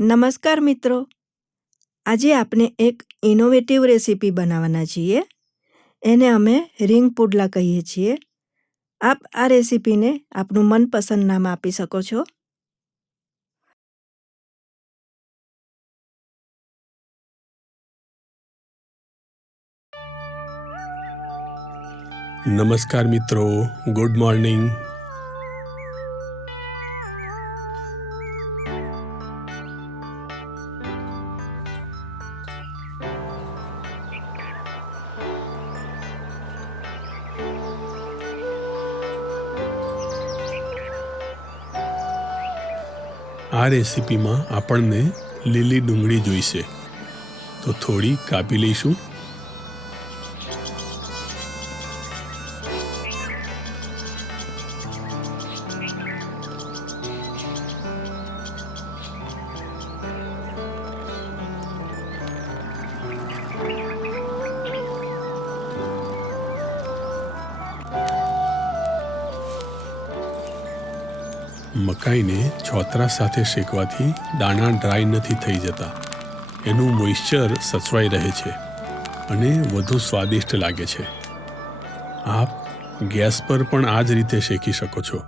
નમસ્કાર મિત્રો, આજે આપણે એક ઇનોવેટિવ રેસીપી બનાવવાના છીએ. એને અમે રીંગ પુડલા કહીએ છીએ. આપ આ રેસીપીને આપનું મનપસંદ નામ આપી શકો છો. નમસ્કાર મિત્રો, ગુડ મોર્નિંગ. આ રેસીપીમાં આપણને લીલી ડુંગળી જોઈશે, તો થોડી કાપી લઈશું. મકાઈને છોતરા સાથે શેકવાથી દાણા ડ્રાય નથી થઈ જતા. એનું મોઇશ્ચર સચવાઈ રહે છે અને વધુ સ્વાદિષ્ટ લાગે છે. આપ ગેસ પર પણ આ જ રીતે શેકી શકો છો.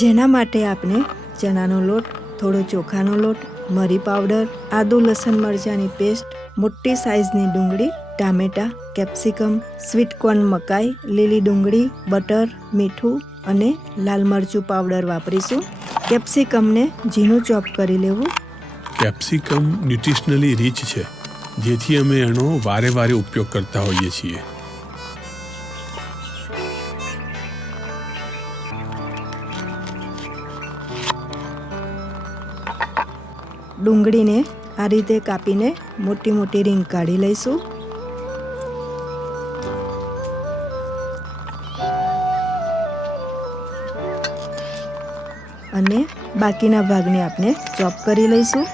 જેના માટે આપણે ચણાનો લોટ, થોડો ચોખાનો લોટ, મરી પાવડર, આદુ લસણ મરચાંની પેસ્ટ, મોટી સાઇઝની ડુંગળી, ટામેટાં, કેપ્સિકમ, સ્વીટ કોર્ન મકાઈ, લીલી ડુંગળી, બટર, મીઠું અને લાલ મરચું પાવડર વાપરીશું. કેપ્સિકમને ઝીણું ચોપ કરી લેવું. કેપ્સિકમ ન્યુટ્રિશનલી રીચ છે, જેથી અમે એનો વારે વારે ઉપયોગ કરતા હોઈએ છીએ. ડુંગળીને આ રીતે કાપીને મોટી મોટી રીંગ કાઢી લઈશું. અને બાકીના ભાગને આપણે ચોપ કરી લઈશું.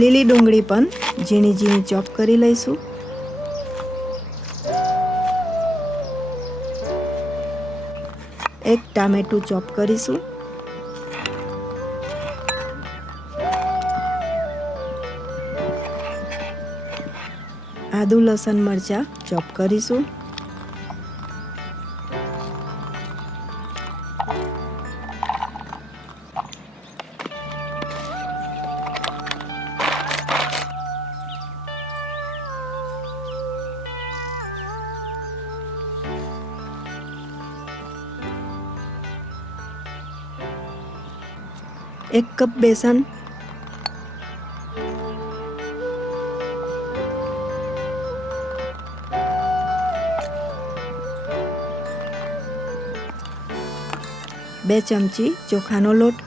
લીલી ડુંગળી પણ ઝીણી ઝીણી ચોપ કરી લઈશું. એક ટામેટું ચોપ કરીશું. આદુ લસણ મરચાં ચોપ કરીશું. એક કપ બેસન, બે ચમચી ચોખાનો લોટ,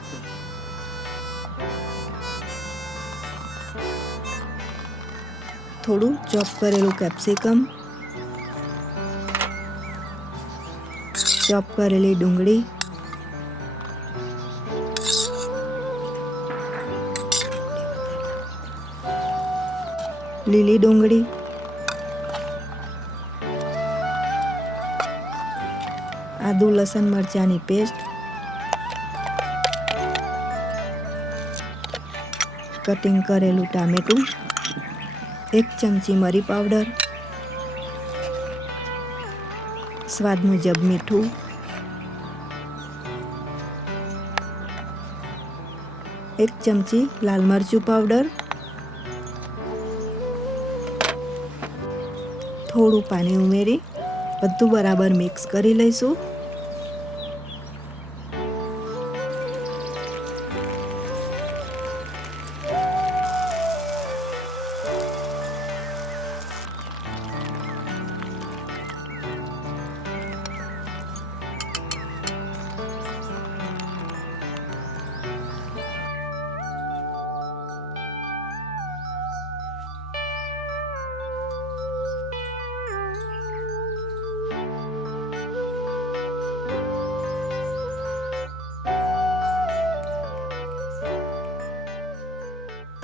થોડું ચોપ કરેલું કેપ્સિકમ, ચોપ કરેલી ડુંગળી, લીલી ડુંગળી, આદુ લસણ મરચાંની પેસ્ટ, કટિંગ કરેલું ટામેટું, એક ચમચી મરી પાવડર, સ્વાદ મુજબ મીઠું, એક ચમચી લાલ મરચું પાવડર, થોડું પાણી ઉમેરી બધું બરાબર મિક્સ કરી લઈશું.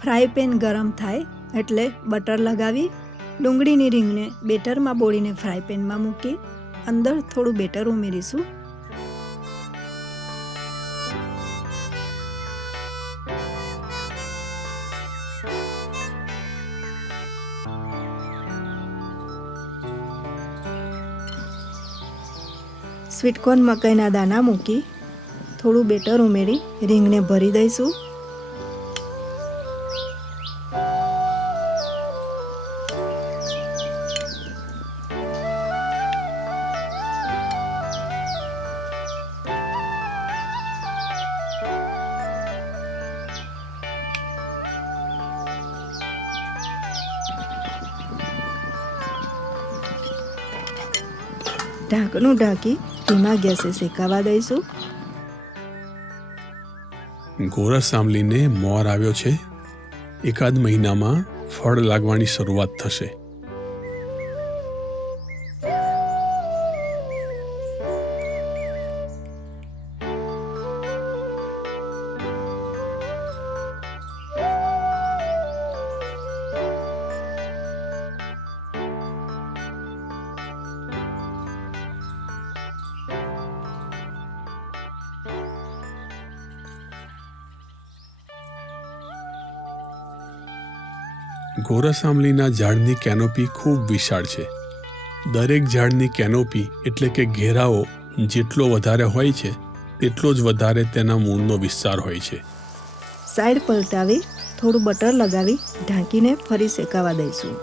ફ્રાય પેન ગરમ થાય એટલે બટર લગાવી ડુંગળીની રીંગને બેટરમાં બોળીને ફ્રાય પેનમાં મૂકી અંદર થોડું બેટર ઉમેરીશું. સ્વીટકોર્ન મકાઈના દાણા મૂકી થોડું બેટર ઉમેરી રીંગને ભરી દઈશું. ઢાંકણું ઢાંકી ધીમા ગેસે શેકાવા દઈશું. ગોરસ આંબલીને મોર આવ્યો છે. એકાદ મહિનામાં ફળ લાગવાની શરૂઆત થશે. ગોરસ આંબલીના ઝાડની કેનોપી ખૂબ વિશાળ છે. દરેક ઝાડની કેનોપી એટલે કે ઘેરાવો જેટલો વધારે હોય છે તેટલો જ વધારે તેના મૂળનો વિસ્તાર હોય છે. સાઈડ પલટાવી થોડું બટર લગાવી ઢાંકીને ફરી શેકાવા દઈશું.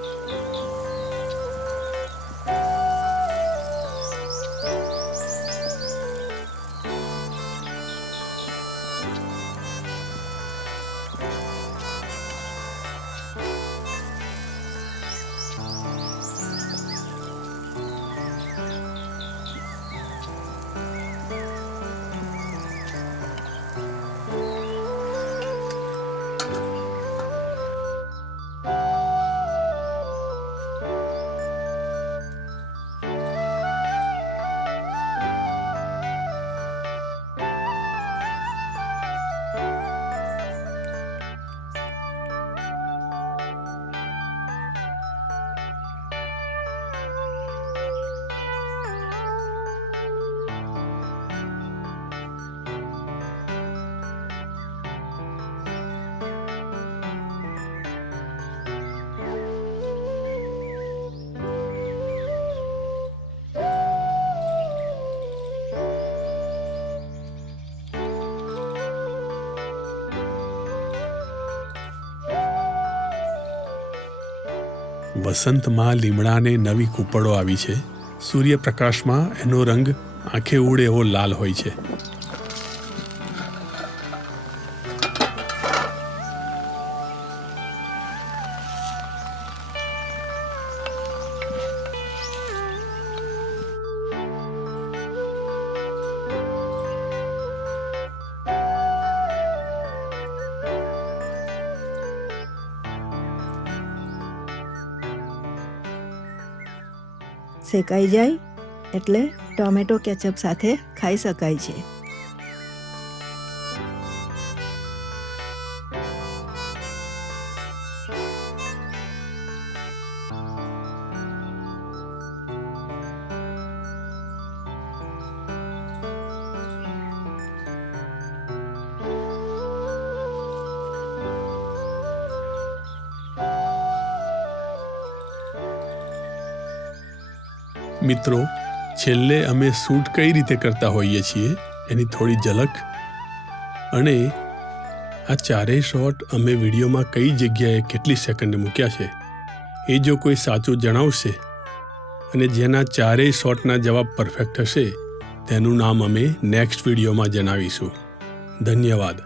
વસંતમાં લીમડાને નવી કૂપળો આવી છે. સૂર્યપ્રકાશમાં એનો રંગ આંખે ઉડે એવો લાલ હોય છે. શેકાઈ જાય એટલે ટોમેટો કેચઅપ સાથે ખાઈ શકાય છે. મિત્રો, છેલ્લે અમે શૂટ કઈ રીતે કરતા હોઈએ છીએ એની થોડી ઝલક, અને આ ચારેય શોટ અમે વિડીયોમાં કઈ જગ્યાએ કેટલી સેકન્ડ મૂક્યા છે એ જો કોઈ સાચું જણાવશે અને જેના ચારેય શોટના જવાબ પરફેક્ટ હશે તેનું નામ અમે નેક્સ્ટ વિડીયોમાં જણાવીશું. ધન્યવાદ.